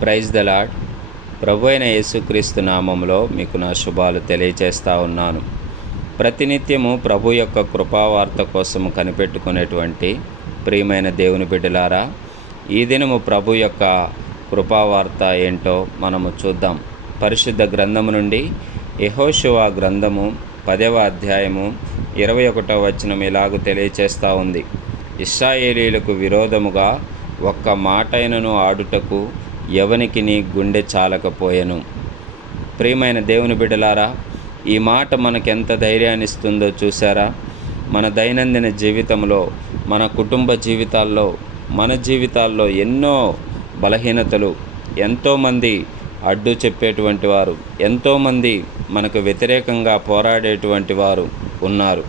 Praise the lord ప్రభు అయిన యేసుక్రీస్తు నామంలో మీకు నా శుభాలు తెలియజేస్తా ఉన్నాను. ప్రతినిత్యము ప్రభు యొక్క కృపావార్త కోసము కనిపెట్టుకునేటువంటి ప్రియమైన దేవుని బిడ్డలారా ఈ దినము ప్రభు యొక్క కృపావార్త ఏంటో మనము చూద్దాం. పరిశుద్ధ గ్రంథము నుండి యెహోషువ గ్రంథము పదవ అధ్యాయము ఇరవై ఒకటో వచనం ఇలాగ తెలియచేస్తూ ఉంది. ఇస్రాయేలీలకు విరోధముగా ఒక్క మాటైనను ఆడుటకు ఎవనికి నీ గుండె చాలకపోయెను. ప్రియమైన దేవుని బిడ్డలారా ఈ మాట మనకెంత ధైర్యాన్ని ఇస్తుందో చూసారా మన దైనందిన జీవితంలో మన కుటుంబ జీవితాల్లో మన జీవితాల్లో ఎన్నో బలహీనతలు ఎంతోమంది అడ్డు చెప్పేటువంటి వారు ఎంతోమంది మనకు వ్యతిరేకంగా పోరాడేటువంటి వారు ఉన్నారు.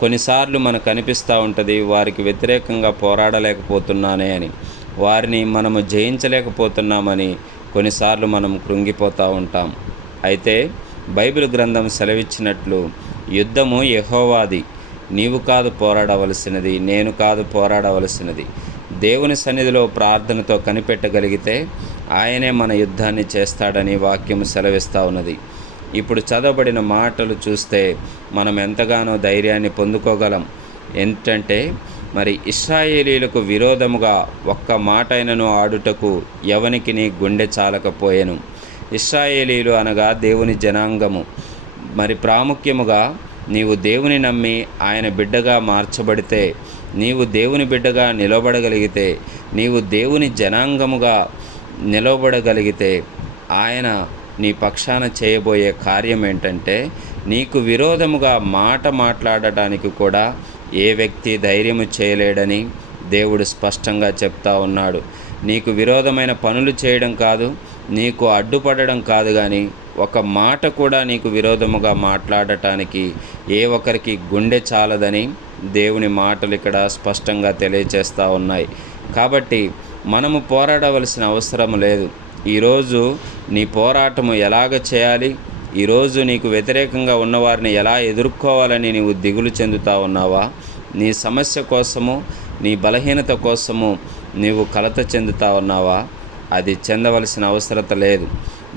కొన్నిసార్లు మనకు అనిపిస్తూ ఉంటుంది వారికి వ్యతిరేకంగా పోరాడలేకపోతున్నానే అని. వారిని మనము జయించలేకపోతున్నామని కొన్నిసార్లు మనం కృంగిపోతూ ఉంటాం. అయితే బైబిల్ గ్రంథం సెలవిచ్చినట్లు యుద్ధము యహోవాది నీవు కాదు పోరాడవలసినది నేను కాదు పోరాడవలసినది. దేవుని సన్నిధిలో ప్రార్థనతో కనిపెట్టగలిగితే ఆయనే మన యుద్ధాన్ని చేస్తాడని వాక్యం సెలవిస్తూ ఉన్నది. ఇప్పుడు చదవబడిన మాటలు చూస్తే మనం ఎంతగానో ధైర్యాన్ని పొందుకోగలం. ఏంటంటే మరి ఇస్రాయేలీలకు విరోధముగా ఒక్క మాటైనను ఆడుటకు ఎవనికి నీ గుండె చాలకపోయెను. ఇస్రాయేలీలు అనగా దేవుని జనాంగము. మరి ప్రాముఖ్యముగా నీవు దేవుని నమ్మి ఆయన బిడ్డగా మార్చబడితే నీవు దేవుని బిడ్డగా నిలబడగలిగితే నీవు దేవుని జనాంగముగా నిలబడగలిగితే ఆయన నీ పక్షాన చేయబోయే కార్యం ఏంటంటే నీకు విరోధముగా మాట మాట్లాడటానికి కూడా ఏ వ్యక్తి ధైర్యము చేయలేడని దేవుడు స్పష్టంగా చెప్తా ఉన్నాడు. నీకు విరోధమైన పనులు చేయడం కాదు నీకు అడ్డుపడడం కాదు కానీ ఒక మాట కూడా నీకు విరోధముగా మాట్లాడటానికి ఏ ఒక్కరికి గుండె చాలదని దేవుని మాటలు ఇక్కడ స్పష్టంగా తెలియచేస్తూ ఉన్నాయి. కాబట్టి మనము పోరాడవలసిన అవసరం లేదు. ఈరోజు నీ పోరాటము ఎలాగ చేయాలి? ఈరోజు నీకు వ్యతిరేకంగా ఉన్నవారిని ఎలా ఎదుర్కోవాలని నీవు దిగులు చెందుతా ఉన్నావా? నీ సమస్య కోసము నీ బలహీనత కోసము నీవు కలత చెందుతా ఉన్నావా? అది చెందవలసిన అవసరత లేదు.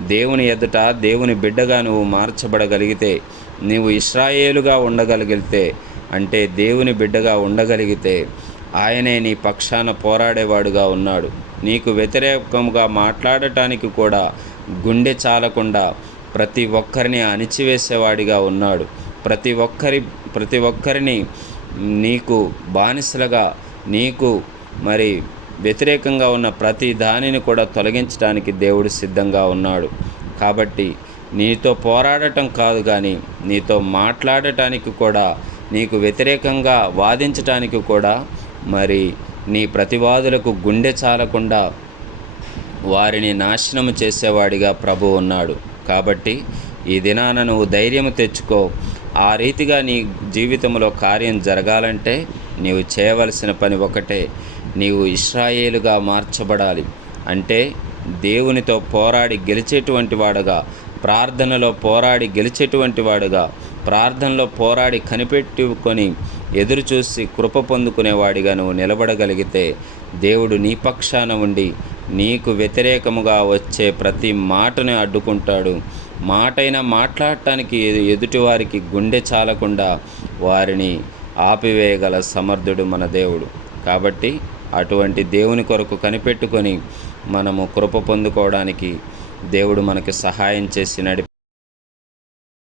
దేవుని ఎదుట దేవుని బిడ్డగా నువ్వు మార్చబడగలిగితే నీవు ఇస్రాయేలుగా ఉండగలిగితే అంటే దేవుని బిడ్డగా ఉండగలిగితే ఆయనే నీ పక్షాన పోరాడేవాడుగా ఉన్నాడు. నీకు వ్యతిరేకంగా మాట్లాడటానికి కూడా గుండె చాలకుండా ప్రతి ఒక్కరిని అణిచివేసేవాడిగా ఉన్నాడు. ప్రతి ఒక్కరి ప్రతి ఒక్కరిని నీకు బానిసలుగా నీకు మరి వ్యతిరేకంగా ఉన్న ప్రతి దానిని కూడా తొలగించడానికి దేవుడు సిద్ధంగా ఉన్నాడు. కాబట్టి నీతో పోరాడటం కాదు కానీ నీతో మాట్లాడటానికి కూడా నీకు వ్యతిరేకంగా వాదించటానికి కూడా మరి నీ ప్రతివాదులకు గుండె చాలకుండా వారిని నాశనము చేసేవాడిగా ప్రభు ఉన్నాడు. కాబట్టి ఈ దినాన నువ్వు ధైర్యము తెచ్చుకో. ఆ రీతిగా నీ జీవితంలో కార్యం జరగాలంటే నీవు చేయవలసిన పని ఒకటే. నీవు ఇస్రాయేలుగా మార్చబడాలి. అంటే దేవునితో పోరాడి గెలిచేటువంటి వాడుగా ప్రార్థనలో పోరాడి గెలిచేటువంటి వాడుగా ప్రార్థనలో పోరాడి కనిపెట్టుకొని ఎదురు చూసి కృప పొందుకునేవాడిగా నువ్వు నిలబడగలిగితే దేవుడు నీ పక్షాన ఉండి నీకు వ్యతిరేకముగా వచ్చే ప్రతి మాటను అడ్డుకుంటాడు. మాటైనా మాట్లాడటానికి ఎదుటివారికి గుండె చాలకుండా వారిని ఆపివేయగల సమర్థుడు మన దేవుడు. కాబట్టి అటువంటి దేవుని కొరకు కనిపెట్టుకొని మనము కృప పొందుకోవడానికి దేవుడు మనకి సహాయం చేసి నడిపి